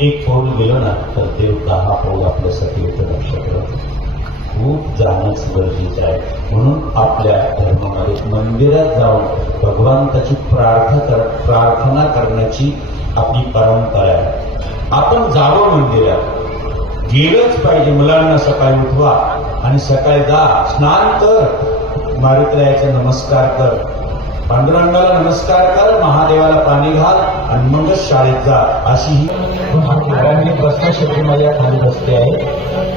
एक पाऊल गेलं ना तर देव दहा पाऊल आपल्यासाठी येतं लक्षात ठेवा खूप जाणंच गरजेचं आहे. म्हणून आपल्या धर्मामध्ये मंदिरात जाऊन भगवंताची प्रार्थना प्रार्थना करण्याची आपली परंपरा आहे. आपण जावं मंदिरात. गेलंच पाहिजे मुलांना सकाळी उठवा आणि सकाळी जा. स्नान कर. मारुत्रायाचा नमस्कार कर. पांडुरंगाला नमस्कार कर. महादेवाला पाणी घाल आणि मगच शाळेत जा. अशी ही माझ्या खाली बसते आहे.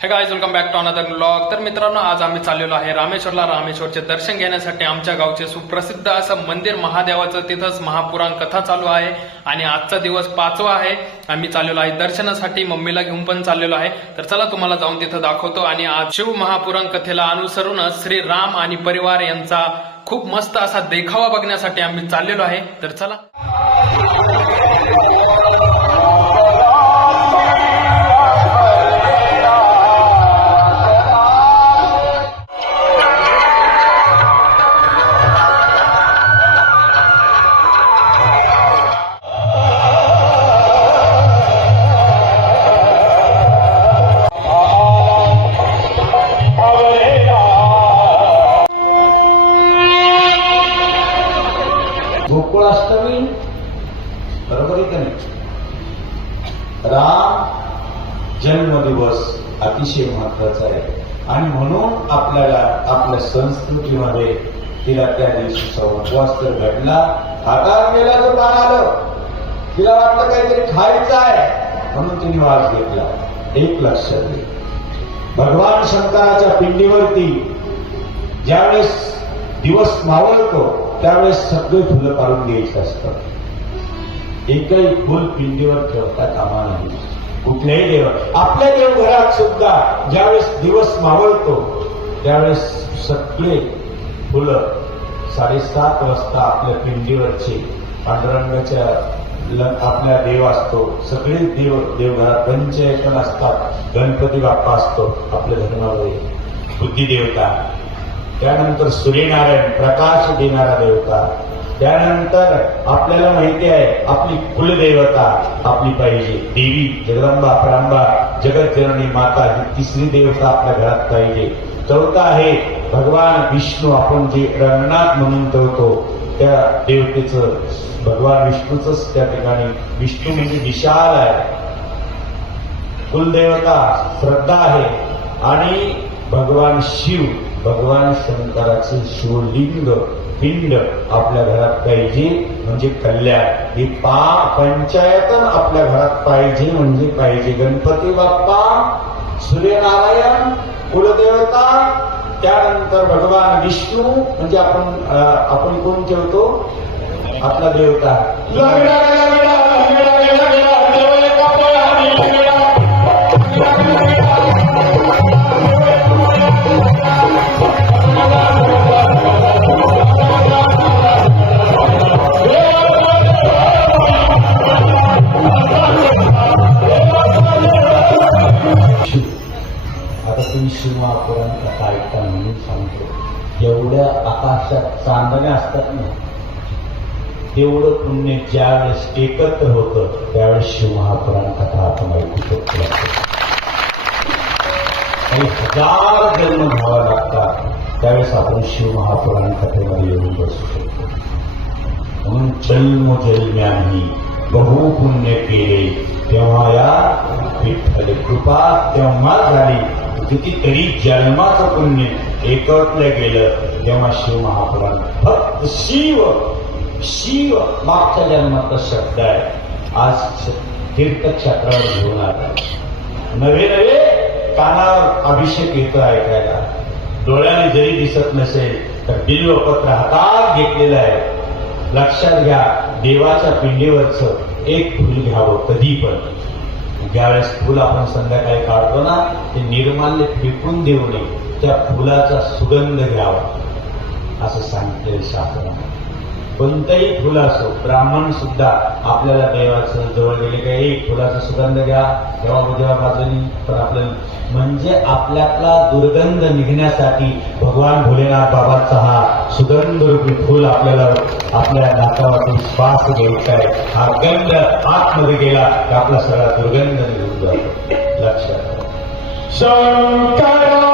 Hey guys welcome back to another blog तर मित्रांनो आज आम्ही चाललेलो आहे रामेश्वरला. रामेश्वरचे दर्शन घेण्यासाठी आमच्या गावचे सुप्रसिद्ध असं मंदिर महादेवाचं तिथंच महापुराण कथा चालू आहे आणि आजचा दिवस पाचवा आहे. आम्ही चाललेलो आहे दर्शनासाठी मम्मीला घेऊन पण चाललेलो आहे. तर चला तुम्हाला जाऊन तिथं दाखवतो आणि आज शिव महापुराण कथेला अनुसरूनच श्री राम आणि परिवार यांचा खूप मस्त असा देखावा बघण्यासाठी आम्ही चाललेलो आहे. तर चला. ভোগ बरोबर आहे का नाही? राम जन्मदिवस अतिशय महत्त्वाचा आहे. आणि म्हणून आपल्याला आपल्या संस्कृतीमध्ये तिला त्या दिवशीचा उपवास तर घडला हातात गेला तर दान आलं तिला वाटलं काहीतरी खायचं आहे म्हणून तिने वास घेतला. एक लक्षात घे. भगवान शंकराच्या पिंडीवरती ज्यावेळेस दिवस मावळतो त्यावेळेस सगळे फुलं काढून घ्यायचं असतं एकही फुल पिंडीवर ठेवता कामा नाही. कुठल्याही देव आपल्या देवघरात सुद्धा ज्यावेळेस दिवस मावळतो त्यावेळेस सगळे फुलं साडेसात वाजता आपल्या पिंडीवरचे पांडुरंगाच्या आपल्या देव असतो. सगळे देव देवघरात पंचयतन असतात. गणपती बाप्पा असतो आपल्या धर्मामध्ये. बुद्धिदेवता. त्यानंतर सूर्यनारायण प्रकाश देणारा देवता. त्यानंतर आपल्याला माहिती आहे आपली कुलदेवता आपली पाहिजे. देवी जगदंबा प्रांबा जगतजननी माता ही तिसरी देवता आपल्या घरात पाहिजे. चौथा आहे भगवान विष्णू आपण जे रंगनाथ म्हणून ठेवतो त्या देवतेचं भगवान विष्णूच त्या ठिकाणी. विष्णू म्हणजे विशाल आहे. कुलदेवता श्रद्धा आहे. आणि भगवान शिव भगवान शंकराचे शिवलिंग पिंड आपल्या घरात पाहिजे म्हणजे कल्याण. ही पा पंचायतन आपल्या घरात पाहिजे म्हणजे पाहिजे. गणपती बाप्पा सूर्यनारायण कुलदेवता त्यानंतर भगवान विष्णू म्हणजे आपण आपण कोण ठेवतो? आपला देवता. तुम्ही कार्यक्रम म्हणून सांगतो जेवढ्या आकाशात चांदण्या असतात ना. तेवढं पुण्य ज्यावेळेस एकत्र होतं त्यावेळेस शिवमहापुराण कथा आपण ऐकू शकतो. आणि हजार जन्म घ्यावा लागतात त्यावेळेस आपण शिवमहापुराण कथेमध्ये येऊन बसू शकतो. म्हणून जन्म जन्म्यांनी बहु पुण्य केले तेव्हा या विठ्ठल कृपा तेव्हा झाली. कितीतरी जन्माचं पुण्य एकवटलं गेलं तेव्हा शिव महापुराण. फक्त शिव शिव मागच्या जन्माचा शब्द आहे. आज तीर्थक्षेत्रावर घेऊन आला नवे नवे कानावर अभिषेक येतो ऐकायला. डोळ्याने जरी दिसत नसेल तर बिल्वपत्र हातात घेतलेलं आहे. लक्षात घ्या देवाच्या पिंडीवरचं एक फुल घ्यावं कधी पण ज्यावेळेस फुल आपण संध्याकाळी काढतो ना ते निर्माल्य फेकून देऊ नये. त्या फुलाचा सुगंध घ्यावा. असं सांगते शास्त्राने कोणतंही फुलं असो ब्राह्मण सुद्धा आपल्याला देवाचं जवळ गेले का एक फुलाचा सुगंध घ्या तेव्हा देवा बाजूनी पण आपलं म्हणजे आपल्यातला दुर्गंध निघण्यासाठी भगवान भोलेनाथ बाबाचा हा सुगंध रूपी फुल आपल्याला आपल्या नाकावातून श्वास घ्यायचा आहे हा गंध आतमध्ये गेला तर आपला सगळा दुर्गंध निघून जातो. लक्षात शंकरा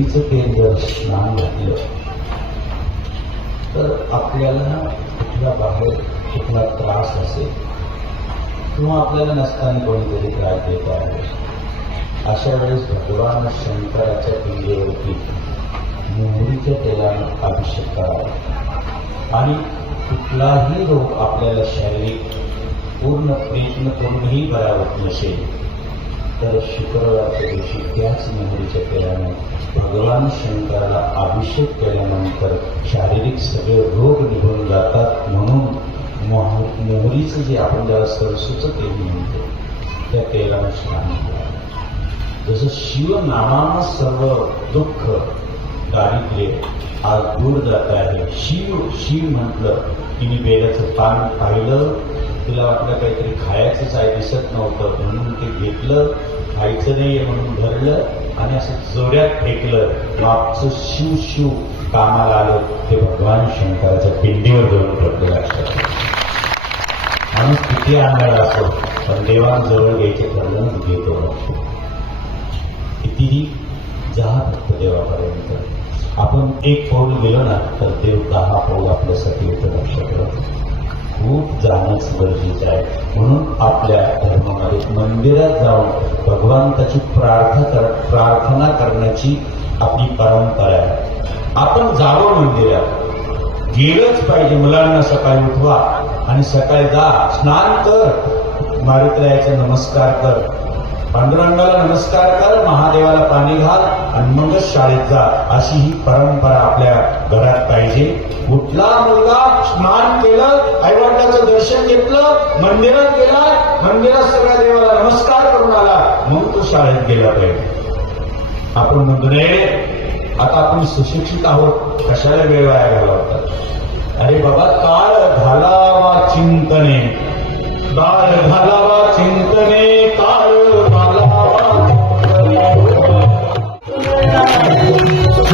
पृथ्वीचं तेल जर स्नान घातलं तर आपल्याला कुठला बाहेर कुठला त्रास असेल किंवा आपल्याला नसताना कोणीतरी त्रास देत आहे अशा वेळेस भगवान शंकराच्या पिंजेवरती मोहरीच्या तेलानं अभिषेक करावा. आणि कुठलाही रोग आपल्याला शारीरिक पूर्ण प्रयत्न करूनही बरा होत नसेल तर शुक्रवारच्या दिवशी त्याच मोहरीच्या तेलाने भगवान शंकराला अभिषेक केल्यानंतर शारीरिक सगळे रोग निघून जातात म्हणून मोह- मोहरीचं जे आपण ज्याला सरसूचं तेल म्हणतो त्या तेलानं स्नान करावं जसं शिवनामानं सर्व दुःख दारिद्र्य आज दूर जात आहे शिव शिव म्हटलं तिने बेलाचं पान पाहिलं तिला वाटलं काहीतरी खायचंच आहे दिसत नव्हतं. म्हणून ते घेतलं खायचं नाहीये म्हणून धरलं आणि असं जोड्यात फेकलं. मागचं शिव शिव कामाला आलं. ते भगवान शंकराच्या पिंडीवर जाऊन पडलं लक्षात. माणूस किती आंधळा असो पण देवांजवळ घ्यायचे ठरलं घेतो. कितीही जा फक्त देवापर्यंत. आपण एक पाऊल गेलो ना तर देव दहा पाऊल आपल्यासाठी येतं लक्षात ठेवा. खूप जाणंच गरजेचं आहे. म्हणून आपल्या धर्मामध्ये मंदिरात जाऊन भगवंताची प्रार्थना कर प्रार्थना करण्याची आपली परंपरा आहे. आपण जावं मंदिरात. गेलंच पाहिजे मुलांना सकाळी उठवा आणि सकाळी जा स्नान कर. मारुत्रायाचा नमस्कार कर. पांडुरंगाला नमस्कार कर महादेवाला पाणी घाल आणि मगच शाळेत जा. अशी ही परंपरा आपल्या घरात पाहिजे. कुठला मुलगा स्नान केलं आईवडिलाचं दर्शन घेतलं मंदिरात गेला मंदिरात सगळ्या देवाला नमस्कार करून आला मग तो शाळेत गेला पाहिजे. आपण म्हणतो "नाही, आता आपण सुशिक्षित आहोत. कशाला वेळ वाया घालवतात? अरे बाबा काळ घालावा चिंतने. काळ घालावा चिंतने.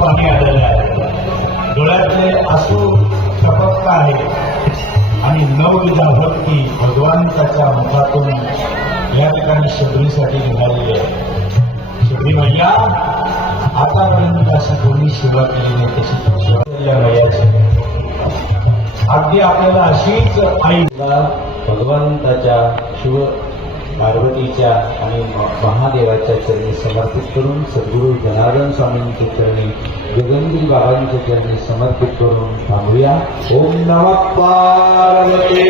पाणी आलेलं आहे डोळ्यातले आसू टपकता आहे आणि नवविधा भक्ती भगवंताच्या मुखातून या ठिकाणी शबरीसाठी निघालेली आहे. शबरी मैया आतापर्यंत अशी कोणी सेवा केलेली तशी सेवा मैयाची अगदी आपल्याला अशीच आईला भगवंताच्या शिव पार्वतीच्या आणि महादेवाच्या चरणी समर्पित करून सद्गुरू जनार्दन स्वामींच्या चरणी गगनगिरी बाबांच्या चरणी समर्पित करून थांबूया. ओम नम पार्वती